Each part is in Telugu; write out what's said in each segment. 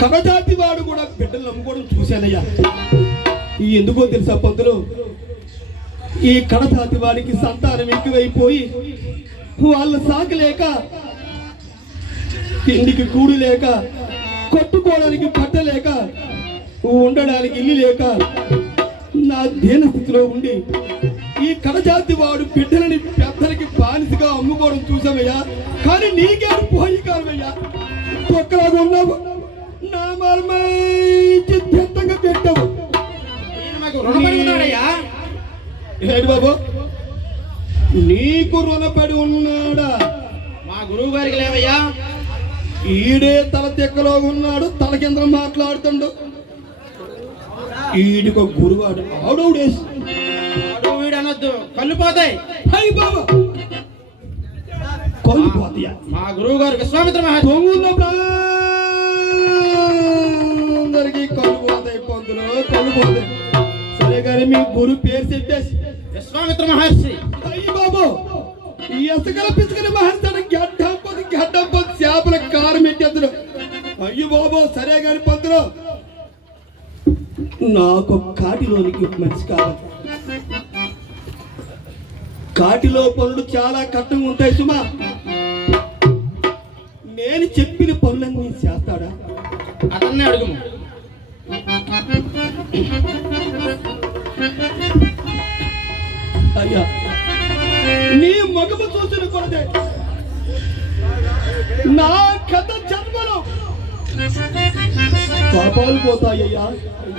కమజాతి వాడు కూడా బిడ్డలు నమ్ముకోవడం చూశానయ్యా. ఎందుకో తెలుసా పంతులు, ఈ కడజాతి వాడికి సంతానం ఎక్కువైపోయి వాళ్ళు సాకలేక, తిండికి కూడు లేక, కొట్టుకోవడానికి పట్టలేక, ఉండడానికి ఇల్లు లేక నా దీన స్థితిలో ఉండి ఈ కడజాతి వాడు బిడ్డలని పెద్దలకి బానిసగా అమ్ముకోవడం చూసామయ్యా. కానీ నీకే పోయి కాదయ్యా, ఒక్కలాగా ఉన్నావు, నా మర్మంగా పెట్టావు. ఏంటి బాబు, నీకు రుణపడి ఉన్నాడా? మా గురువు గారికి లేవయ్యా. ఈడే తల తెక్కలో ఉన్నాడు, తల కింద మాట్లాడుతుండు. ఈడికి ఒక గురువాడు ఆడవుడేసి వీడు అనొద్దు, కళ్ళు పోతాయి. హై బాబా, కళ్ళు పోతాయా? మా గురువు గారు విశ్వామిత్ర మహర్షి అందరికి కళ్ళు పోతాయి పంతులు, కళ్ళు పోతాయి. సరే కానీ మీ గురు పేరు చెప్పేసి విశ్వామిత్ర మహర్షి. అయ్యి బాబు, ఈ ఎసగల పిసుకల మహర్షి గడ్డం పొద్దు చేపల కారం ఎట్టేద్దరు. అయ్యి బాబు, సరే కానీ పంతులు నాకు కాటిలోనికి మనిషి కావాలి. కాటిలో పనులు చాలా కష్టంగా ఉంటాయి సుమా. నేను చెప్పిన పనులన్నీ చేస్తాడా? అతన్నే అడుగు. అయ్యా, నీ మగము చూసిన కొనదే నా కథ జన్మలో పాపాలు పోతాయ్యా.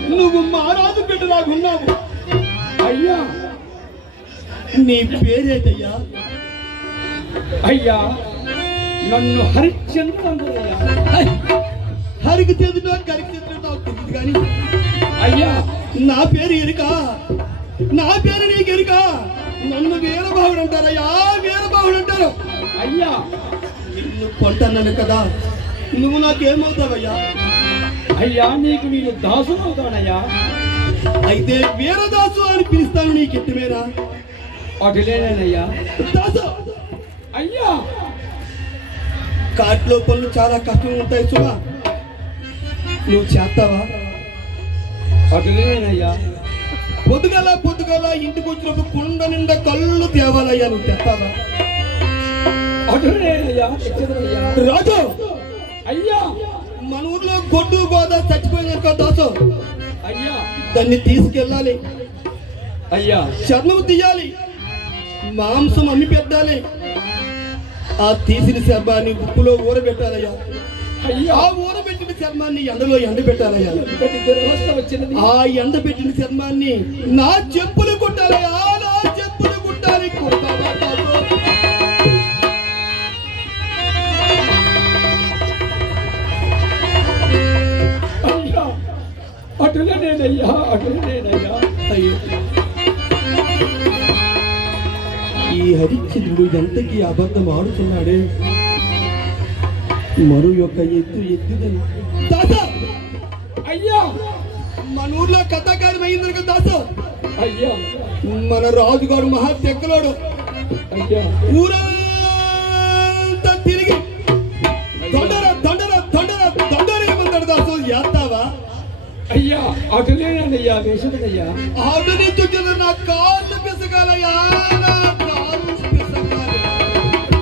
నువ్వు మహారాజు బిడ్డలాగున్నావు. అయ్యా, నీ పేరేటయ్యా? అయ్యా, నన్ను హరిశ్చంద్రుడు. హరికి చెందుతా గరికి చెందుతా నాకు తెలియదు కానీ అయ్యా, నా పేరు ఎరుక, నా పేరు నీకు ఎరుక. నన్ను వీరబాహుడు అంటారయ్యా, వీరబాహుడు అంటారు. అయ్యా, నిన్ను కొంటాను కదా, నువ్వు నాకేమవుతావయ్యా? అయ్యా, నీకు నేను దాసుడు అవుతానయ్యా. అయితే వీరదాసు అని పిలుస్తాను, నీకు ఎట్టుమేనా? అటులేనయ్యా. దాసు అయ్యా, కాట్లో పనులు చాలా కష్టంగా ఉంటాయి సుమా, నువ్వు చేస్తావా? అటులేనయ్యా. పొద్దుగల ఇంటికి వచ్చినప్పుడు కుండ నిండా కళ్ళు తేవాలయ్యా, నువ్వు తెస్తావా? అటులేనయ్యా. రాజు అయ్యా, మన ఊర్లో గొడ్డు గోద చచ్చిపోయిందనుకో దాసు, అయ్యా, దాన్ని తీసుకెళ్ళాలి. అయ్యా, చర్మం తీయాలి, మాంసం అమ్మి పెట్టాలి. ఆ తీసిన చర్మాన్ని ఉప్పులో ఊరబెట్టాలయ్యా. ఆ ఊరబెట్టిన చర్మాన్ని ఎండలో ఎండబెట్టాలయ్యా. ఆ ఎండబెట్టిన చర్మాన్ని నా చెప్పులు కుట్టాలయ్యా, నా చెప్పులు కుట్టాలి. కుడతావా దాసు? అటులేనయ్యా. అటులేనయ్యా. అయ్యో, ఈ హరిశ్చంద్రుడు ఎంతకి అబద్ధం ఆడుతున్నాడే. మరో యొక్క ఎత్తుదని దాసా. అయ్యా, మన ఊర్లో కథాకారం అయింది కదా దాసా. అయ్యా, మన రాజుగారు మహా తెక్కలోడు. అయ్యా, ఊరంతా తిరిగి దొండర ఏమంటాడు దాసు, చేస్తావా? అయ్యా, అటులేనయ్యా. వేసుదయ్యా. ఆవిడ నుంచి వచ్చిన నా కాళ్ళు పిసగాలయ్యా, నా కాళ్ళు పిసగాలి.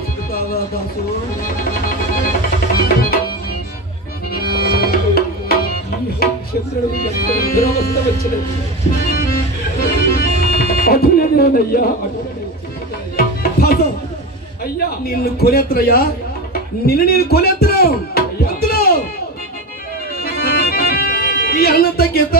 చెప్తావా దాసు? చంద్రుడు దురవస్థ వచ్చినది. అటులేనయ్యా. దాసు, అయ్యా, నిన్ను కొనేత్తరయ్యా, నేను కొనేత్తను. ఈ అన్న తగ్గిత